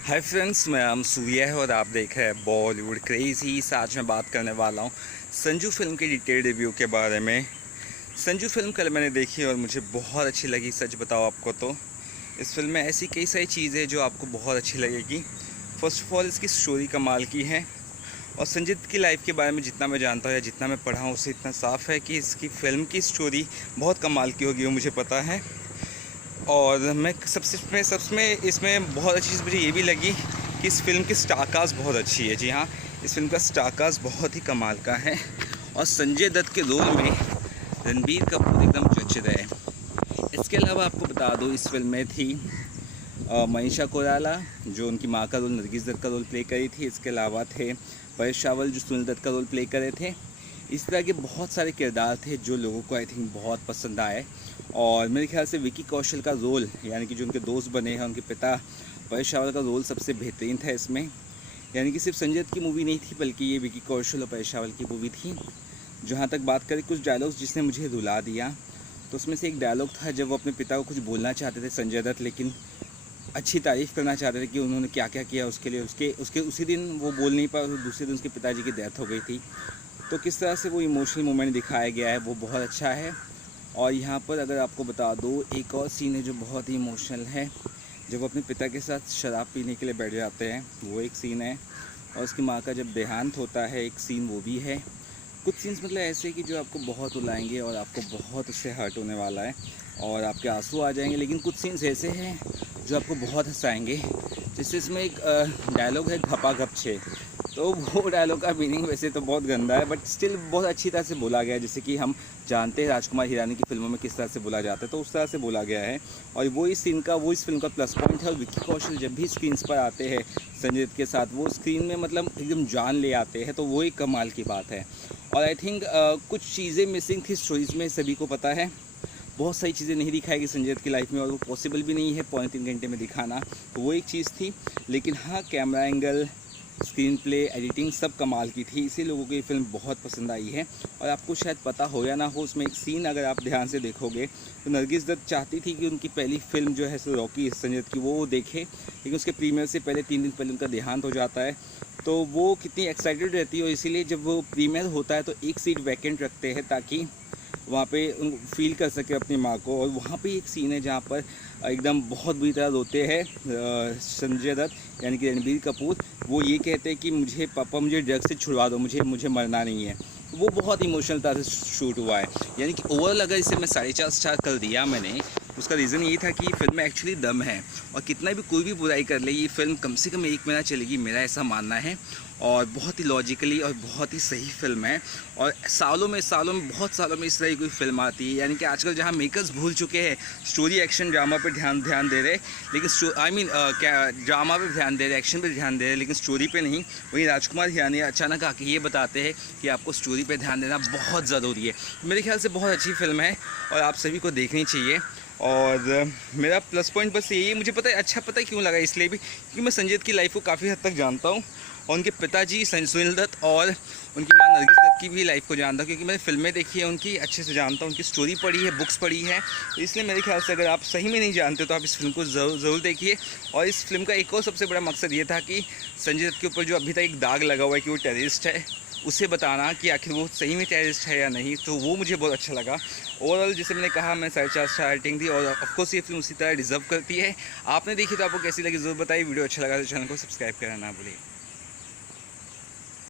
Hi friends, मैं नाम सूर्या है और आप देख रहे हैं बॉलीवुड क्रेज़ी। आज मैं बात करने वाला हूँ संजू फिल्म के डिटेल रिव्यू के बारे में। संजू फिल्म कल मैंने देखी और मुझे बहुत अच्छी लगी। सच बताओ आपको तो इस फिल्म में ऐसी कई सारी चीज़ें जो आपको बहुत अच्छी लगेगी। फ़र्स्ट ऑफ ऑल इसकी स्टोरी कमाल की है और संजय दत्त की लाइफ के बारे में जितना मैं जानता हूँ या जितना मैं पढ़ा हूँ उससे इतना साफ़ है कि इसकी फ़िल्म की स्टोरी बहुत कमाल की होगी, वो मुझे पता है। और मैं सबसे इसमें बहुत अच्छी चीज़ मुझे ये भी लगी कि इस फिल्म की स्टारकास्ट बहुत अच्छी है। जी हाँ, इस फिल्म का स्टारकास्ट बहुत ही कमाल का है और संजय दत्त के रोल में रणबीर कपूर एकदम जच रहे हैं। इसके अलावा आपको बता दूँ इस फिल्म में थी मनीषा कोइराला जो उनकी माँ का रोल नरगिस दत्त का रोल प्ले करी थी। इसके अलावा थे परेश रावल जो सुनील दत्त का रोल प्ले करे थे। इस तरह के बहुत सारे किरदार थे जो लोगों को आई थिंक बहुत पसंद आए। और मेरे ख्याल से विकी कौशल का रोल यानी कि जो उनके दोस्त बने हैं उनके पिता परेश रावल का रोल सबसे बेहतरीन था इसमें। यानी कि सिर्फ संजय दत्त की मूवी नहीं थी बल्कि ये विकी कौशल और परेश रावल की मूवी थी। जहाँ तक बात करें कुछ डायलॉग्स जिसने मुझे रुला दिया, तो उसमें से एक डायलॉग था जब वो अपने पिता को कुछ बोलना चाहते थे संजय दत्त, लेकिन अच्छी तारीफ़ करना चाहते थे कि उन्होंने क्या क्या किया उसके लिए। उसके उसी दिन वो बोल नहीं पाए, दूसरे दिन उसके पिताजी की डेथ हो गई थी। तो किस तरह से वो इमोशनल मोमेंट दिखाया गया है वो बहुत अच्छा है। और यहाँ पर अगर आपको बता दो एक और सीन है जो बहुत ही इमोशनल है, जब वो अपने पिता के साथ शराब पीने के लिए बैठ जाते हैं, वो एक सीन है। और उसकी माँ का जब देहांत होता है एक सीन वो भी है। कुछ सीन्स मतलब ऐसे कि जो आपको बहुत रुलाएंगे और आपको बहुत उससे हर्ट होने वाला है और आपके आंसू आ जाएंगे। लेकिन कुछ सीन्स ऐसे हैं जो आपको बहुत हंसाएंगे। जैसे इसमें एक डायलॉग है घपा घप छे, तो वो डायलॉग का मीनिंग वैसे तो बहुत गंदा है बट स्टिल बहुत अच्छी तरह से बोला गया है। जैसे कि हम जानते हैं राजकुमार हिरानी की फिल्मों में किस तरह से बोला जाता है, तो उस तरह से बोला गया है। और वो इस फिल्म का प्लस पॉइंट है। और विक्की कौशल जब भी स्क्रीन पर आते हैं संजय दत्त के साथ, वो स्क्रीन में मतलब एकदम जान ले आते हैं, तो वो एक कमाल की बात है। और आई थिंक कुछ चीज़ें मिसिंग थी स्टोरीज़ में, सभी को पता है। बहुत सारी चीज़ें नहीं दिखाएगी संजय दत्त की लाइफ में और वो पॉसिबल भी नहीं है 3.5 घंटे में दिखाना, तो वो एक चीज़ थी। लेकिन हाँ, camera angle, screen play, editing सब कमाल की थी, इसी लोगों को ये फिल्म बहुत पसंद आई है। और आपको शायद पता हो या ना हो, उसमें एक सीन अगर आप ध्यान से देखोगे तो नरगिस दत्त चाहती थी कि उनकी पहली फिल्म जो है सो रॉकी संजय दत्त की वो देखे, लेकिन उसके प्रीमियर से पहले 3 दिन पहले उनका देहांत हो जाता है। तो वो कितनी एक्साइटेड रहती है और इसीलिए जब वो प्रीमियर होता है तो एक सीट वैकेंट रखते हैं ताकि वहाँ पे उन फील कर सके अपनी माँ को। और वहाँ पे एक सीन है जहाँ पर एकदम बहुत बुरी तरह रोते हैं संजय दत्त यानी कि रणबीर कपूर। वो ये कहते हैं कि मुझे पापा मुझे ड्रग से छुड़वा दो, मुझे मरना नहीं है। वो बहुत इमोशनल तरह से शूट हुआ है। यानी कि ओवरऑल अगर इसे मैं 4.5 स्टार कर दिया मैंने, उसका रीज़न ये था कि फिल्म में एक्चुअली दम है और कितना भी कोई भी बुराई कर ले ये फिल्म कम से कम 1 महीना चलेगी, मेरा ऐसा मानना है। और बहुत ही लॉजिकली और बहुत ही सही फिल्म है। और सालों में बहुत सालों में इस तरह की कोई फिल्म आती है। यानी कि आजकल जहाँ मेकर्स भूल चुके हैं स्टोरी एक्शन ड्रामा पे ध्यान दे रहे, लेकिन क्या ड्रामा पे ध्यान दे रहे, एक्शन पे ध्यान दे रहे, लेकिन स्टोरी पे नहीं। वहीं राजकुमार हिरानी अचानक आके ये बताते हैं कि आपको स्टोरी पे ध्यान देना बहुत ज़रूरी है। मेरे ख्याल से बहुत अच्छी फिल्म है और आप सभी को देखनी चाहिए। और मेरा प्लस पॉइंट बस यही है, मुझे पता है क्यों लगा, इसलिए भी क्योंकि मैं संजय दत्त की लाइफ को काफ़ी हद तक जानता हूँ और उनके पिताजी सुनील दत्त और उनकी माँ नरगिस दत्त की भी लाइफ को जानता हूँ, क्योंकि मैंने फिल्में देखी है उनकी, अच्छे से जानता हूँ, उनकी स्टोरी पढ़ी है, बुक्स पढ़ी है। तो इसलिए मेरे ख्याल से अगर आप सही में नहीं जानते तो आप इस फिल्म को ज़रूर देखिए। और इस फिल्म का एक और सबसे बड़ा मकसद ये था कि संजय दत्त के ऊपर जो अभी तक एक दाग लगा हुआ है कि वो टेररिस्ट है, उसे बताना कि आखिर वो सही में टेररिस्ट है या नहीं, तो वो मुझे बहुत अच्छा लगा। ओवरऑल जैसे मैंने कहा, मैं 4.5 स्टार रेटिंग दी और ऑफकोर्स ये फिल्म उसी तरह डिजर्व करती है। आपने देखी तो आपको कैसी लगी ज़रूर बताइए। वीडियो अच्छा लगा तो चैनल को सब्सक्राइब करना ना भूलिए।